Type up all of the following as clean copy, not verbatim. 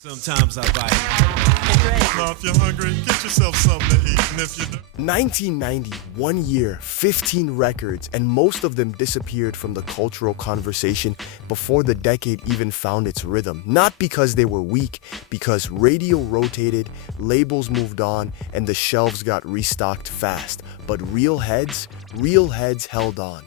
Sometimes I bite. Now, if you're hungry, get yourself something to eat. And if you don't, 1990, 1 year, 15 records, and most of them disappeared from the cultural conversation before the decade even found its rhythm. Not because they were weak, because radio rotated, labels moved on, and the shelves got restocked fast. But real heads held on.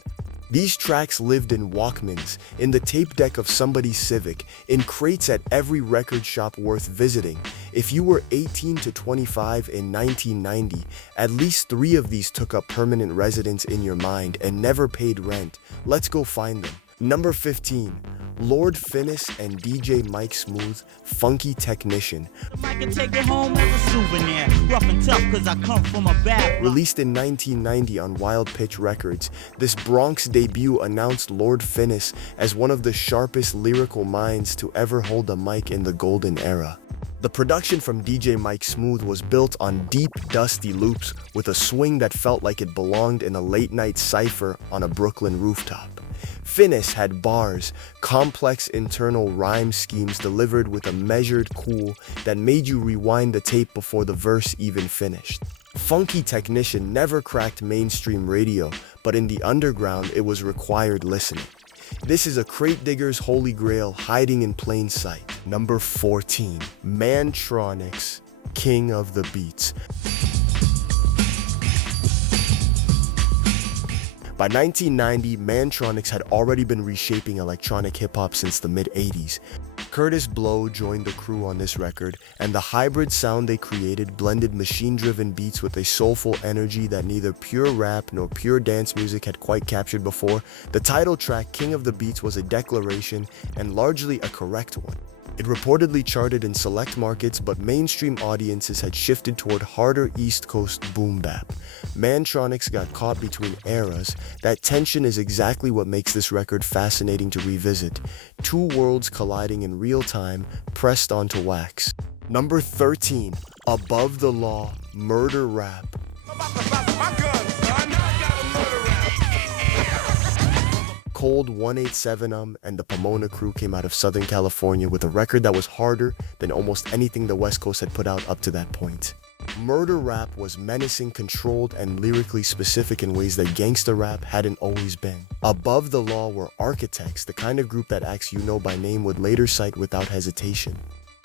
These tracks lived in Walkmans, in the tape deck of somebody's Civic, in crates at every record shop worth visiting. If you were 18 to 25 in 1990, at least 3 of these took up permanent residence in your mind and never paid rent. Let's go find them. Number 15, Lord Finesse and DJ Mike Smooth, Funky Technician. I can take it home as a souvenir. Rough and tough cause I come from a bad. Released in 1990 on Wild Pitch Records, this Bronx debut announced Lord Finesse as one of the sharpest lyrical minds to ever hold a mic in the golden era. The production from DJ Mike Smooth was built on deep, dusty loops with a swing that felt like it belonged in a late-night cypher on a Brooklyn rooftop. Finesse had bars, complex internal rhyme schemes delivered with a measured cool that made you rewind the tape before the verse even finished. Funky Technician never cracked mainstream radio, but in the underground it was required listening. This is a crate digger's holy grail hiding in plain sight. Number 14, Mantronix, King of the Beats. By 1990, Mantronix had already been reshaping electronic hip-hop since the mid-80s. Curtis Blow joined the crew on this record, and the hybrid sound they created blended machine-driven beats with a soulful energy that neither pure rap nor pure dance music had quite captured before. The title track, King of the Beats, was a declaration, and largely a correct one. It reportedly charted in select markets, but mainstream audiences had shifted toward harder East Coast boom bap. Mantronix got caught between eras. That tension is exactly what makes this record fascinating to revisit. 2 worlds colliding in real time, pressed onto wax. Number 13, Above the Law, Murder Rap. Cold 187 and the Pomona crew came out of Southern California with a record that was harder than almost anything the West Coast had put out up to that point. Murder rap was menacing, controlled, and lyrically specific in ways that gangsta rap hadn't always been. Above the Law were architects, the kind of group that acts you know by name would later cite without hesitation.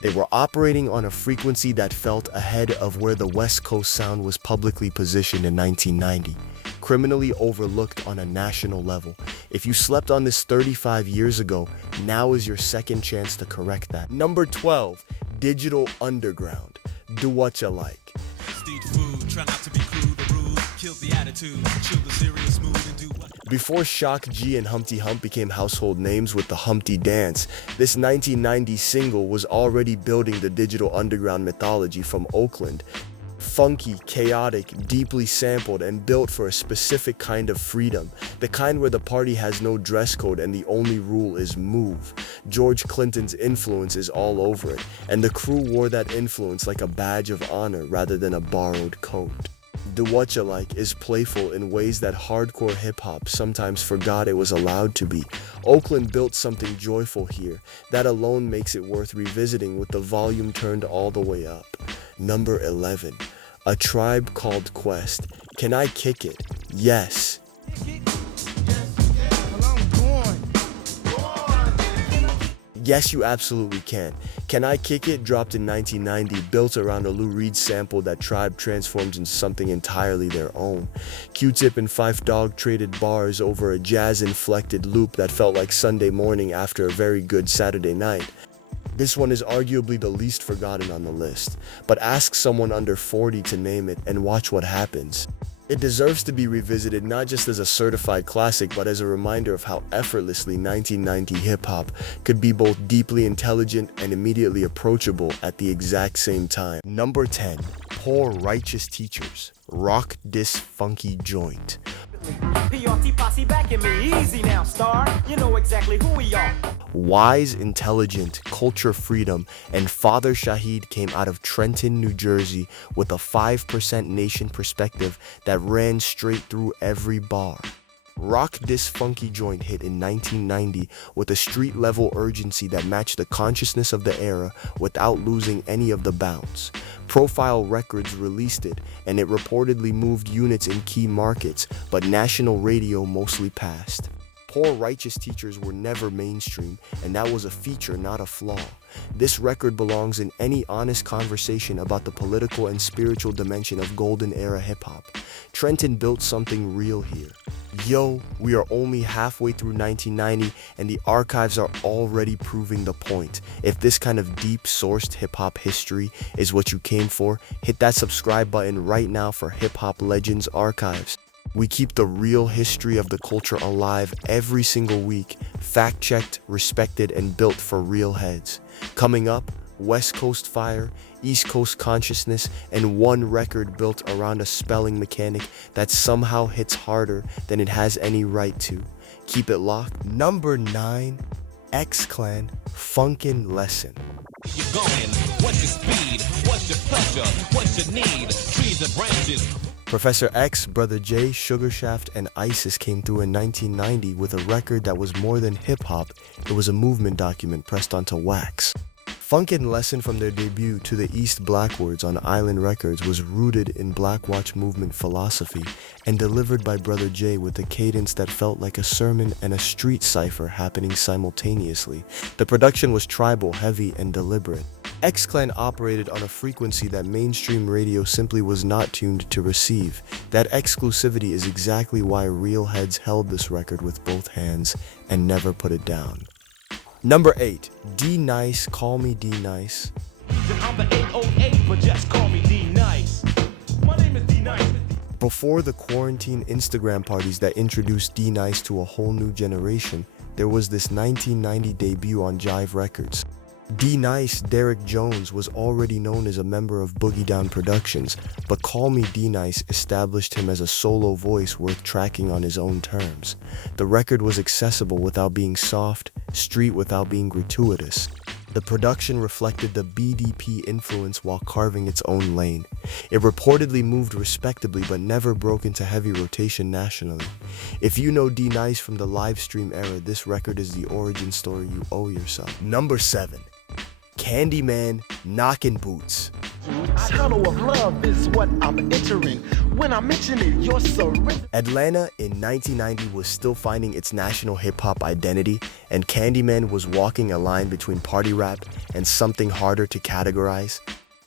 They were operating on a frequency that felt ahead of where the West Coast sound was publicly positioned in 1990. Criminally overlooked on a national level. If you slept on this 35 years ago, now is your second chance to correct that. Number 12, Digital Underground, Do What You Like. Eat food, try not to be crude or rude. Kill the attitude, chill the serious mood and do what. Before Shock G and Humpty Hump became household names with the Humpty Dance, this 1990 single was already building the Digital Underground mythology from Oakland. Funky, chaotic, deeply sampled, and built for a specific kind of freedom, the kind where the party has no dress code and the only rule is move. George Clinton's influence is all over it, and the crew wore that influence like a badge of honor rather than a borrowed coat. Do What You Like is playful in ways that hardcore hip-hop sometimes forgot it was allowed to be. Oakland built something joyful here. That alone makes it worth revisiting with the volume turned all the way up. Number 11, A Tribe Called Quest. Can I Kick It? Yes. Yes, you absolutely can. Can I Kick It dropped in 1990, built around a Lou Reed sample that Tribe transformed into something entirely their own. Q-Tip and Phife Dawg traded bars over a jazz-inflected loop that felt like Sunday morning after a very good Saturday night. This one is arguably the least forgotten on the list, but ask someone under 40 to name it and watch what happens. It deserves to be revisited not just as a certified classic, but as a reminder of how effortlessly 1990 hip-hop could be both deeply intelligent and immediately approachable at the exact same time. Number 10, Poor Righteous Teachers, Rock Dis Funky Joint. PRT posse backing me. Easy now, star. You know exactly who we are. Wise, intelligent, culture freedom, and Father Shahid came out of Trenton, New Jersey with a 5% nation perspective that ran straight through every bar. Rock This Funky Joint hit in 1990 with a street-level urgency that matched the consciousness of the era without losing any of the bounce. Profile Records released it, and it reportedly moved units in key markets, but national radio mostly passed. Poor Righteous Teachers were never mainstream, and that was a feature, not a flaw. This record belongs in any honest conversation about the political and spiritual dimension of golden era hip-hop. Trenton built something real here. Yo, we are only halfway through 1990, and the archives are already proving the point. If this kind of deep-sourced hip-hop history is what you came for, hit that subscribe button right now for Hip Hop Legends Archives. We keep the real history of the culture alive every single week, fact-checked, respected, and built for real heads. Coming up, West Coast Fire, East Coast Consciousness, and one record built around a spelling mechanic that somehow hits harder than it has any right to. Keep it locked. Number 9, X-Clan, Funkin' Lesson. You going? What's your speed? What's your pleasure? What's your need? Trees and branches. Professor X, Brother J, Sugar Shaft, and ISIS came through in 1990 with a record that was more than hip-hop. It was a movement document pressed onto wax. Funkin' Lesson, from their debut To the East Blackwards on Island Records, was rooted in Black Watch movement philosophy and delivered by Brother J with a cadence that felt like a sermon and a street cipher happening simultaneously. The production was tribal, heavy, and deliberate. X-Clan operated on a frequency that mainstream radio simply was not tuned to receive. That exclusivity is exactly why real heads held this record with both hands and never put it down. Number 8, D-Nice, Call Me D-Nice. I'm the 808, but just call me D-Nice. My name is D-Nice. Before the quarantine Instagram parties that introduced D-Nice to a whole new generation, there was this 1990 debut on Jive Records. D-Nice, Derek Jones, was already known as a member of Boogie Down Productions, but Call Me D-Nice established him as a solo voice worth tracking on his own terms. The record was accessible without being soft, street without being gratuitous. The production reflected the BDP influence while carving its own lane. It reportedly moved respectably but never broke into heavy rotation nationally. If you know D-Nice from the live stream era, this record is the origin story you owe yourself. Number 7, Candyman, Knockin' Boots. Tunnel of love is what I'm entering. When I mention it, you're surrendering. Atlanta in 1990 was still finding its national hip-hop identity, and Candyman was walking a line between party rap and something harder to categorize.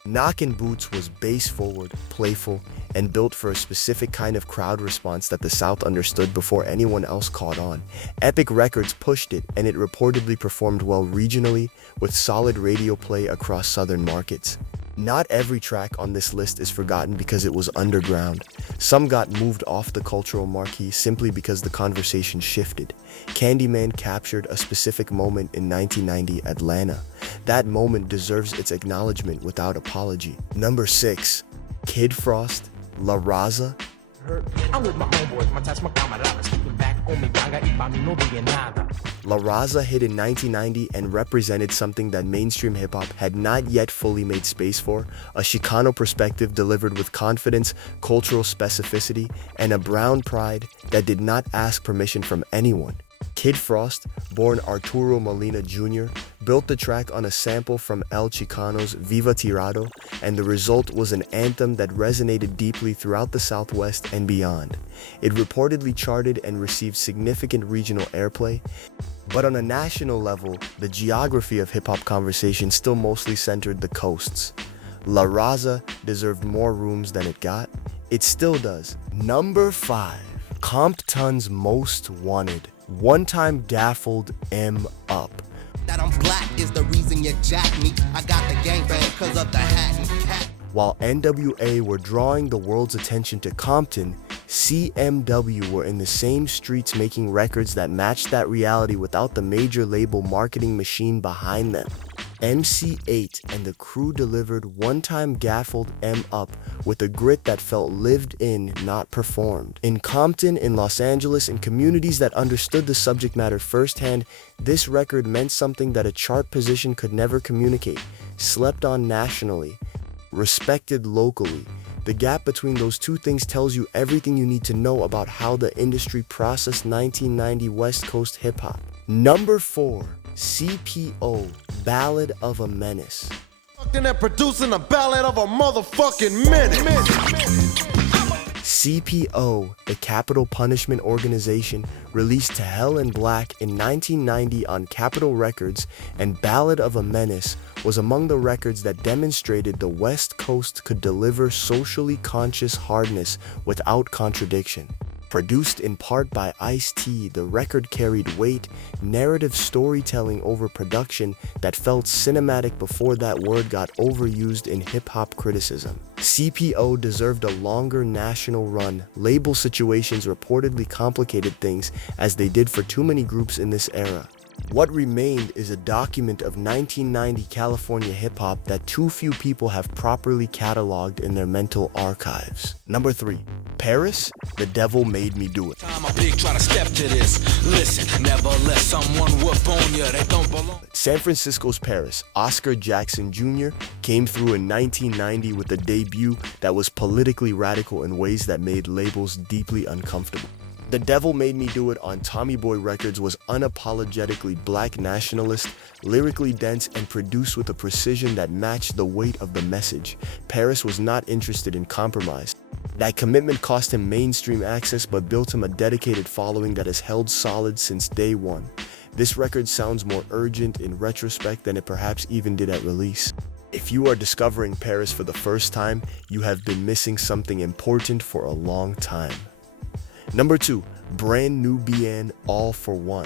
Knockin' Boots was bass-forward, playful, and built for a specific kind of crowd response that the South understood before anyone else caught on. Epic Records pushed it, and it reportedly performed well regionally with solid radio play across southern markets. Not every track on this list is forgotten because it was underground. Some got moved off the cultural marquee simply because the conversation shifted. Candyman captured a specific moment in 1990 Atlanta. That moment deserves its acknowledgement without apology. Number 6, Kid Frost, La Raza. I'm with my homeboys, my touch, my camaradas, keeping back on me, banga y pa' mí no diga nada. La Raza hit in 1990 and represented something that mainstream hip-hop had not yet fully made space for, a Chicano perspective delivered with confidence, cultural specificity, and a brown pride that did not ask permission from anyone. Kid Frost, born Arturo Molina Jr., built the track on a sample from El Chicano's Viva Tirado, and the result was an anthem that resonated deeply throughout the Southwest and beyond. It reportedly charted and received significant regional airplay, but on a national level, the geography of hip-hop conversation still mostly centered the coasts. La Raza deserved more rooms than it got. It still does. Number 5, Compton's Most Wanted, One-Time Gaffled M Up. That I'm black is the reason you jack me. I got the gangbang cause of the hat and cat. While NWA were drawing the world's attention to Compton, CMW were in the same streets making records that matched that reality without the major label marketing machine behind them. MC8 and the crew delivered One-Time Gaffled M Up with a grit that felt lived in, not performed. In Compton, in Los Angeles, in communities that understood the subject matter firsthand, this record meant something that a chart position could never communicate, slept on nationally, respected locally. The gap between those two things tells you everything you need to know about how the industry processed 1990 West Coast hip-hop. Number 4, CPO, Ballad of a Menace. Fucking and producing a ballad of a motherfucking minute. CPO, the Capital Punishment Organization, released To Hell in Black in 1990 on Capitol Records, and Ballad of a Menace was among the records that demonstrated the West Coast could deliver socially conscious hardness without contradiction. Produced in part by Ice-T, the record carried weight, narrative storytelling over production that felt cinematic before that word got overused in hip-hop criticism. CPO deserved a longer national run. Label situations reportedly complicated things, as they did for too many groups in this era. What remained is a document of 1990 California hip-hop that too few people have properly cataloged in their mental archives. Number 3, Paris, The Devil Made Me Do It. I'm a big try to step to this. Listen, never let someone whoop on you that don't belong. San Francisco's Paris, Oscar Jackson Jr., came through in 1990 with a debut that was politically radical in ways that made labels deeply uncomfortable. The Devil Made Me Do It on Tommy Boy Records was unapologetically black nationalist, lyrically dense, and produced with a precision that matched the weight of the message. Paris was not interested in compromise. That commitment cost him mainstream access but built him a dedicated following that has held solid since day one. This record sounds more urgent in retrospect than it perhaps even did at release. If you are discovering Paris for the first time, you have been missing something important for a long time. Number 2, Brand Nubian, All for One.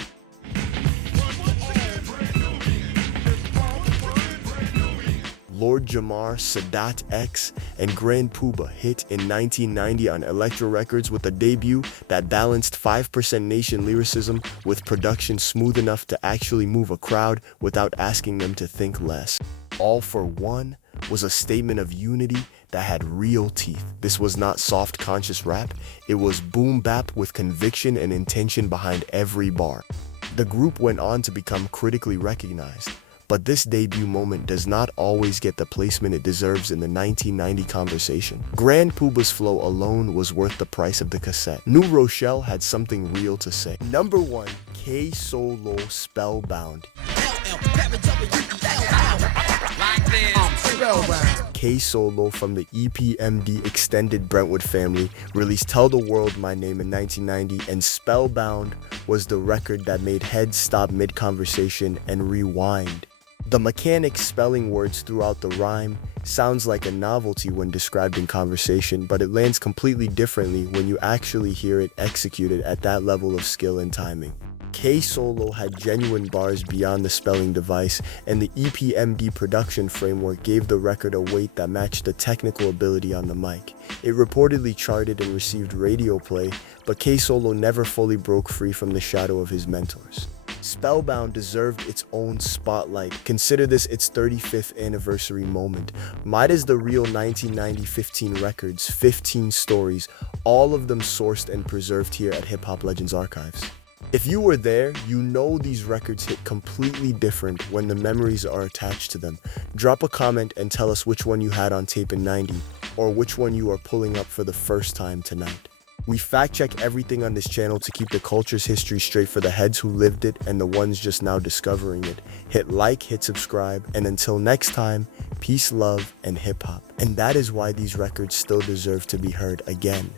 Lord Jamar, Sadat X, and Grand Puba hit in 1990 on Elektra Records with a debut that balanced 5% Nation lyricism with production smooth enough to actually move a crowd without asking them to think less. All for One was a statement of unity that had real teeth. This was not soft conscious rap, it was boom bap with conviction and intention behind every bar. The group went on to become critically recognized, but this debut moment does not always get the placement it deserves in the 1990 conversation. Grand Puba's flow alone was worth the price of the cassette. New Rochelle had something real to say. Number 1, K-Solo, Spellbound. K-Solo from the EPMD Extended Brentwood family released Tell the World My Name in 1990, and Spellbound was the record that made heads stop mid-conversation and rewind. The mechanic spelling words throughout the rhyme sounds like a novelty when described in conversation, but it lands completely differently when you actually hear it executed at that level of skill and timing. K-Solo had genuine bars beyond the spelling device, and the EPMD production framework gave the record a weight that matched the technical ability on the mic. It reportedly charted and received radio play, but K-Solo never fully broke free from the shadow of his mentors. Spellbound deserved its own spotlight. Consider this its 35th anniversary moment. Might as the real 1990 15 records, 15 stories, all of them sourced and preserved here at Hip Hop Legends Archives. If you were there, you know these records hit completely different when the memories are attached to them. Drop a comment and tell us which one you had on tape in 90, or which one you are pulling up for the first time tonight. We fact check everything on this channel to keep the culture's history straight for the heads who lived it and the ones just now discovering it. Hit like, hit subscribe, and until next time, peace, love, and hip hop. And that is why these records still deserve to be heard again.